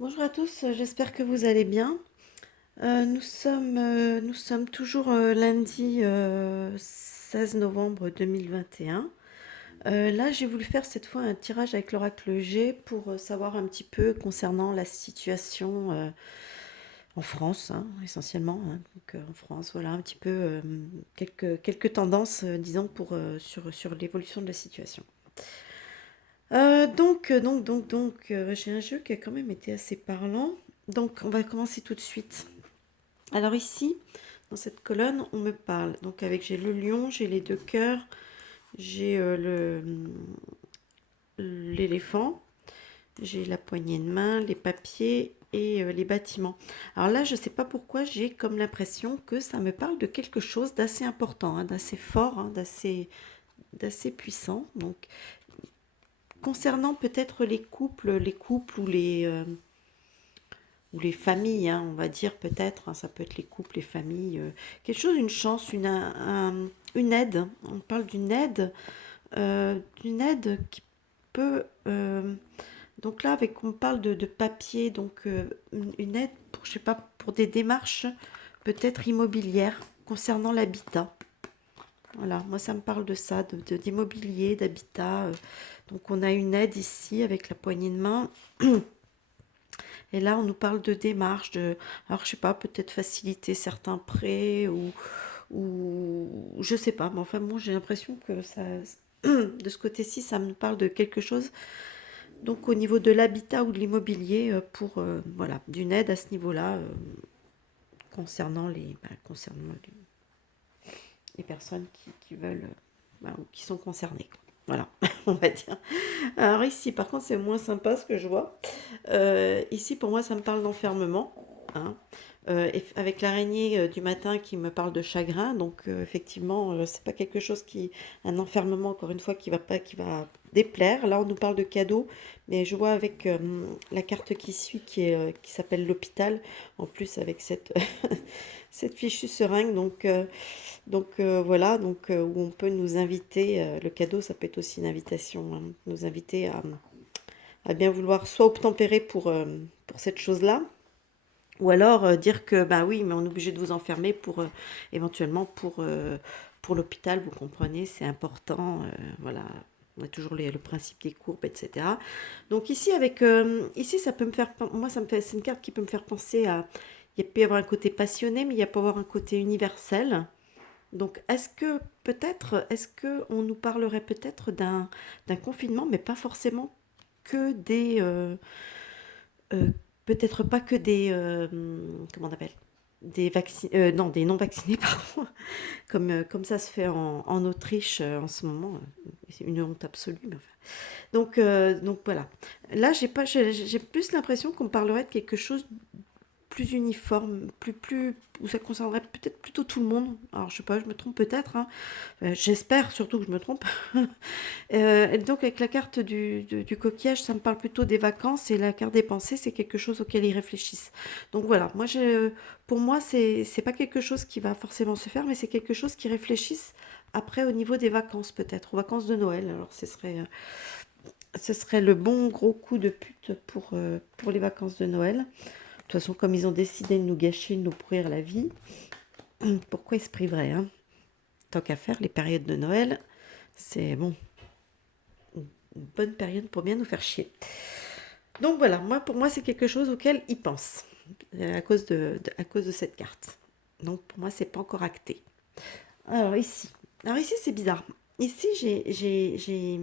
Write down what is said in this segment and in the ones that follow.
Bonjour à tous, j'espère que vous allez bien. Nous sommes toujours lundi 16 novembre 2021. Là, j'ai voulu faire cette fois un tirage avec l'oracle G pour savoir un petit peu concernant la situation en France, hein, essentiellement, hein. Donc, en France, voilà un petit peu quelques tendances, disons, sur l'évolution de la situation. J'ai un jeu qui a quand même été assez parlant. Donc, on va commencer tout de suite. Alors ici, dans cette colonne, on me parle. Donc j'ai le lion, j'ai les deux cœurs, j'ai l'éléphant, j'ai la poignée de main, les papiers et les bâtiments. Alors là, je ne sais pas pourquoi, j'ai comme l'impression que ça me parle de quelque chose d'assez important, hein, d'assez fort, hein, d'assez puissant. Donc concernant peut-être les couples ou les familles, hein, on va dire peut-être, hein, ça peut être les couples, les familles, quelque chose, une chance, une aide. On parle d'une aide qui peut. Donc là, on parle de papier, donc une aide pour, je sais pas, pour des démarches peut-être immobilières concernant l'habitat. Voilà, moi ça me parle de ça, d'immobilier, d'habitat. Donc on a une aide ici avec la poignée de main. Et là, on nous parle de démarches, alors je sais pas, peut-être faciliter certains prêts ou je sais pas, mais enfin, moi j'ai l'impression que ça, de ce côté-ci, ça me parle de quelque chose. Donc au niveau de l'habitat ou de l'immobilier, pour voilà, d'une aide à ce niveau-là, concernant les personnes qui veulent, ou qui sont concernées, quoi. Voilà, on va dire. Alors ici, par contre, c'est moins sympa ce que je vois. Ici, pour moi, ça me parle d'enfermement, hein. Avec l'araignée du matin qui me parle de chagrin, donc effectivement, c'est pas quelque chose un enfermement encore une fois qui va déplaire. Là, on nous parle de cadeaux, mais je vois avec la carte qui suit qui s'appelle l'hôpital, en plus avec cette cette fichue seringue, voilà, où on peut nous inviter. Le cadeau, ça peut être aussi une invitation, hein, nous inviter à bien vouloir soit obtempérer pour cette chose-là, ou alors dire que, bah oui, mais on est obligé de vous enfermer éventuellement pour l'hôpital, vous comprenez, c'est important, voilà. On a toujours le principe des courbes, etc. Donc ici, ici, ça peut me faire, moi, c'est une carte qui peut me faire penser il peut y avoir un côté passionné, mais il y a peut y avoir un côté universel. Donc, est-ce que on nous parlerait peut-être d'un confinement, mais pas forcément que euh, peut-être pas que comment on appelle, non, des non vaccinés, pardon, comme ça se fait en Autriche en ce moment. C'est une honte absolue, mais enfin. Donc voilà. Là, j'ai plus l'impression qu'on parlerait de quelque chose plus uniforme, où ça concernerait peut-être plutôt tout le monde. Alors, je sais pas, je me trompe peut-être, hein. J'espère surtout que je me trompe. Et donc, avec la carte du coquillage, ça me parle plutôt des vacances et la carte des pensées, c'est quelque chose auquel ils réfléchissent. Donc voilà, pour moi, c'est pas quelque chose qui va forcément se faire, mais c'est quelque chose qui réfléchissent après au niveau des vacances, peut-être, aux vacances de Noël. Alors, ce serait le bon gros coup de pute pour les vacances de Noël. De toute façon, comme ils ont décidé de nous gâcher, de nous pourrir la vie, pourquoi ils se priveraient, hein? Tant qu'à faire, les périodes de Noël, c'est bon, une bonne période pour bien nous faire chier. Donc voilà, pour moi, c'est quelque chose auquel ils pensent, à cause de cette carte. Donc pour moi, c'est pas encore acté. Alors ici, c'est bizarre. Ici, j'ai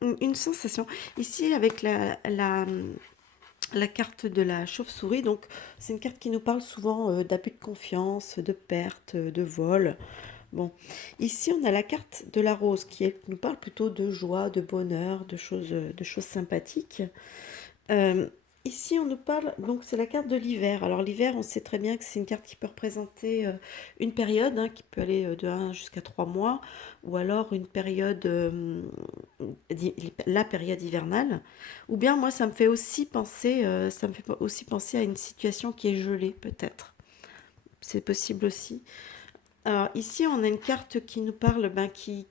une sensation. Ici, avec la carte de la chauve-souris, donc c'est une carte qui nous parle souvent d'abus de confiance, de perte, de vol. Bon, ici on a la carte de la rose nous parle plutôt de joie, de bonheur, de choses sympathiques. Euh, Ici on nous parle, donc c'est la carte de l'hiver. Alors l'hiver, on sait très bien que c'est une carte qui peut représenter une période, hein, qui peut aller de 1 jusqu'à 3 mois, ou alors une période, la période hivernale. Ou bien moi ça me fait aussi penser à une situation qui est gelée peut-être. C'est possible aussi. Alors ici, on a une carte qui nous parle, qui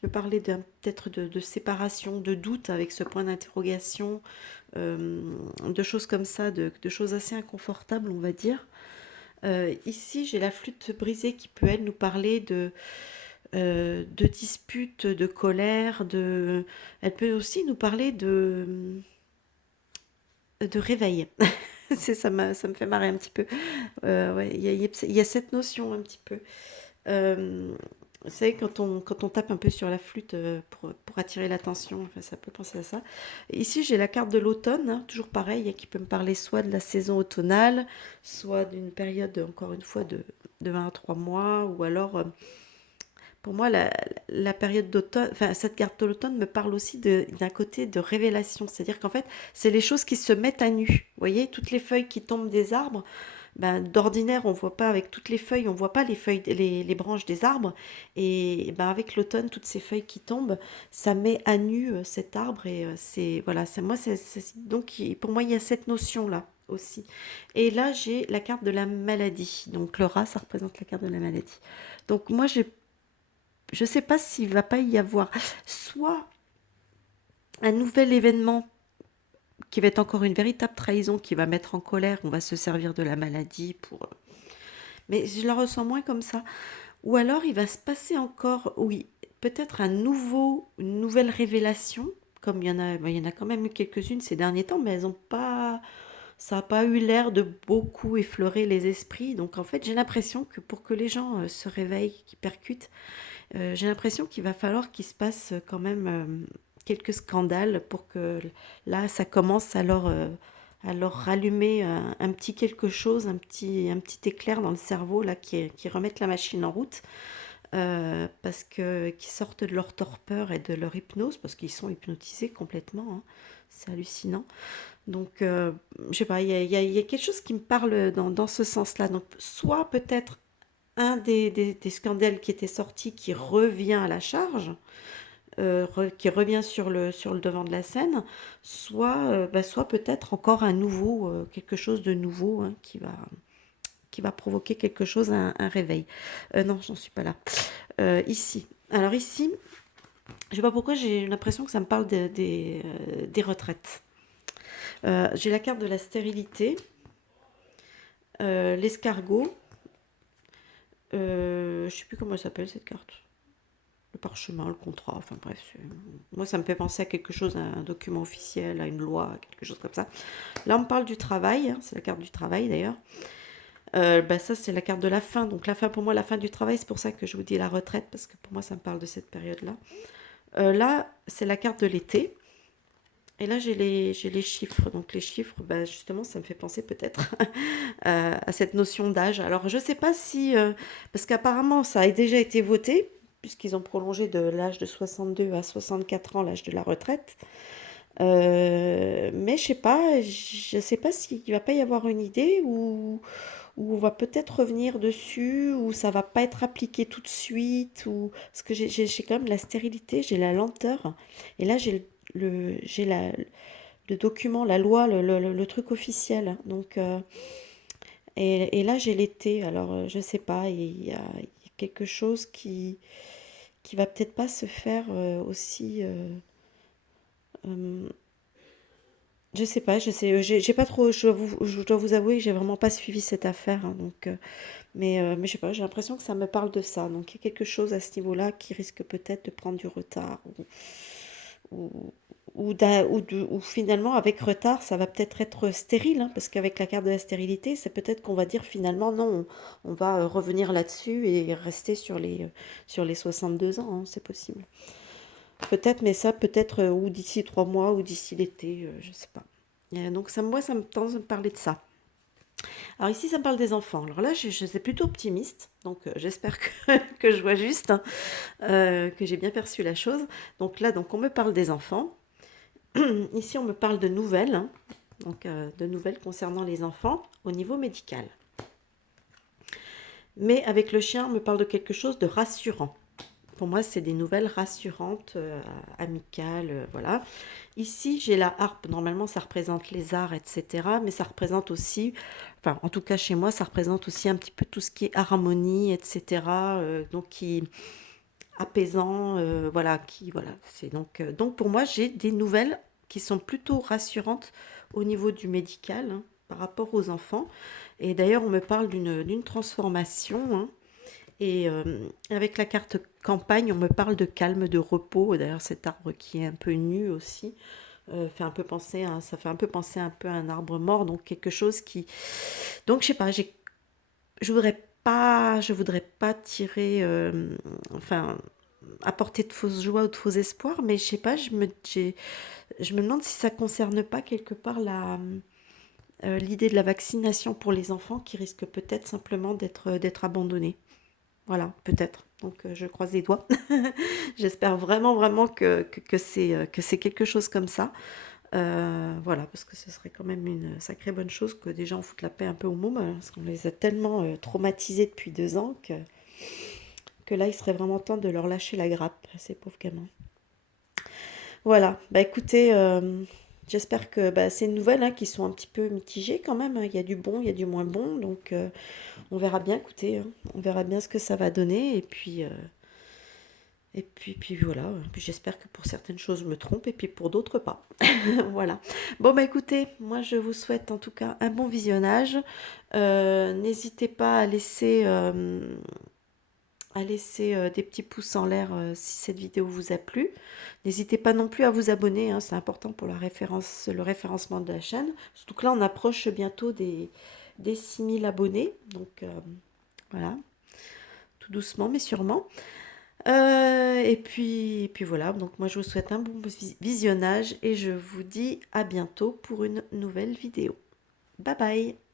peut parler peut-être de séparation, de doute avec ce point d'interrogation, de choses comme ça, de choses assez inconfortables, on va dire. Ici, j'ai la flûte brisée qui peut, elle, nous parler de disputes, de colère, elle peut aussi nous parler de réveil. Ça me fait marrer un petit peu. Ouais, il y a cette notion un petit peu. Euh, vous savez, quand on tape un peu sur la flûte pour attirer l'attention, enfin, ça peut penser à ça. Ici, j'ai la carte de l'automne, hein, toujours pareil, qui peut me parler soit de la saison automnale, soit d'une période, encore une fois, de 1 à 3 mois, ou alors, pour moi, la période d'automne, enfin, cette carte de l'automne me parle aussi d'un côté de révélation, c'est-à-dire qu'en fait, c'est les choses qui se mettent à nu. Vous voyez, toutes les feuilles qui tombent des arbres, ben, d'ordinaire, on voit pas avec toutes les feuilles, on voit pas les feuilles, les branches des arbres. Et ben, avec l'automne, toutes ces feuilles qui tombent, ça met à nu cet arbre. Et c'est voilà, donc pour moi, il y a cette notion-là aussi. Et là, j'ai la carte de la maladie. Donc le rat, ça représente la carte de la maladie. Donc moi, je sais pas s'il va pas y avoir soit un nouvel événement qui va être encore une véritable trahison, qui va mettre en colère, on va se servir de la maladie pour mais je la ressens moins comme ça. Ou alors il va se passer encore, oui, peut-être une nouvelle révélation, comme il y en a quand même eu quelques-unes ces derniers temps, mais elles ont pas, ça n'a pas eu l'air de beaucoup effleurer les esprits. Donc en fait, j'ai l'impression que pour que les gens se réveillent, qui percutent, j'ai l'impression qu'il va falloir qu'il se passe quand même quelques scandales pour que là, ça commence à leur rallumer un petit quelque chose, un petit éclair dans le cerveau là, qui remette la machine en route. Parce que qui sortent de leur torpeur et de leur hypnose, parce qu'ils sont hypnotisés complètement, hein. C'est hallucinant. Donc, je sais pas, il y a quelque chose qui me parle dans ce sens-là. Donc, soit peut-être un des scandales qui était sorti qui revient à la charge, qui revient sur le devant de la scène, soit peut-être encore un nouveau, quelque chose de nouveau hein, qui va provoquer quelque chose, un réveil. Non, j'en suis pas là. Ici. Alors ici, je sais pas pourquoi j'ai l'impression que ça me parle des retraites. J'ai la carte de la stérilité, l'escargot, je sais plus comment elle s'appelle cette carte. Le parchemin, le contrat, enfin bref. Moi, ça me fait penser à quelque chose, à un document officiel, à une loi, quelque chose comme ça. Là, on me parle du travail, hein, c'est la carte du travail d'ailleurs. Ça, c'est la carte de la fin. Donc, la fin, pour moi, la fin du travail, c'est pour ça que je vous dis la retraite, parce que pour moi, ça me parle de cette période-là. Là, c'est la carte de l'été. Et là, j'ai les chiffres. Donc, les chiffres, justement, ça me fait penser peut-être à cette notion d'âge. Alors, je ne sais pas si... parce qu'apparemment, ça a déjà été voté, puisqu'ils ont prolongé de l'âge de 62 à 64 ans l'âge de la retraite. Mais je sais pas s'il ne va pas y avoir une idée où on va peut-être revenir dessus, ou ça va pas être appliqué tout de suite, ou parce que j'ai quand même la stérilité, j'ai la lenteur, et là j'ai le document, la loi, le truc officiel. Donc et là j'ai l'été, alors je sais pas, il y a quelque chose qui va peut-être pas se faire aussi. Euh, je sais pas, j'ai pas trop, je dois vous avouer que j'ai vraiment pas suivi cette affaire, hein, donc. Mais je sais pas, j'ai l'impression que ça me parle de ça. Donc il y a quelque chose à ce niveau-là qui risque peut-être de prendre du retard. Ou, ou finalement, avec retard, ça va peut-être être stérile. Hein, parce qu'avec la carte de la stérilité, c'est peut-être qu'on va dire finalement non, on va revenir là-dessus et rester sur les 62 ans. Hein, c'est possible. Peut-être, mais ça, peut-être ou d'ici 3 mois ou d'ici l'été, je sais pas. Donc moi, ça me tend à me parler de ça. Alors ici, ça me parle des enfants. Alors là, je suis plutôt optimiste, donc j'espère que je vois juste, hein, que j'ai bien perçu la chose. Donc là, donc on me parle des enfants. Ici, on me parle de nouvelles, hein, donc de nouvelles concernant les enfants au niveau médical. Mais avec le chien, on me parle de quelque chose de rassurant. pour moi, c'est des nouvelles rassurantes, amicales, voilà. Ici, j'ai la harpe. Normalement, ça représente les arts, etc. Mais ça représente aussi, enfin, en tout cas chez moi, ça représente aussi un petit peu tout ce qui est harmonie, etc. Donc, qui apaisant, voilà, qui, voilà. C'est donc pour moi, j'ai des nouvelles qui sont plutôt rassurantes au niveau du médical, hein, par rapport aux enfants. Et d'ailleurs, on me parle d'une transformation, hein, et avec la carte campagne, on me parle de calme, de repos. D'ailleurs, cet arbre qui est un peu nu aussi, fait un peu penser ça fait un peu penser un peu à un arbre mort, donc quelque chose qui... Donc, je sais pas, je voudrais pas tirer, enfin, apporter de fausses joies ou de faux espoirs, mais je sais pas, je me demande si ça concerne pas quelque part l'idée de la vaccination pour les enfants qui risque peut-être simplement d'être abandonnés. Voilà, peut-être. Donc, je croise les doigts. J'espère vraiment, vraiment que c'est quelque chose comme ça. Voilà, parce que ce serait quand même une sacrée bonne chose que déjà on foute la paix un peu aux mômes, hein, parce qu'on les a tellement traumatisés depuis 2 ans que là, il serait vraiment temps de leur lâcher la grappe, ces pauvres gamins. Voilà, bah écoutez, j'espère que bah, ces nouvelles, hein, qui sont un petit peu mitigées quand même, hein. Il y a du bon, il y a du moins bon, donc on verra bien, écoutez, hein, on verra bien ce que ça va donner, et puis voilà, puis j'espère que pour certaines choses je me trompe, et puis pour d'autres pas. Voilà. Bon bah écoutez, moi je vous souhaite en tout cas un bon visionnage. N'hésitez pas à laisser des petits pouces en l'air si cette vidéo vous a plu. N'hésitez pas non plus à vous abonner, hein, c'est important pour le référencement de la chaîne. Surtout que là, on approche bientôt des 6000 abonnés. Donc voilà, tout doucement mais sûrement. Et puis voilà, donc moi je vous souhaite un bon visionnage et je vous dis à bientôt pour une nouvelle vidéo. Bye bye!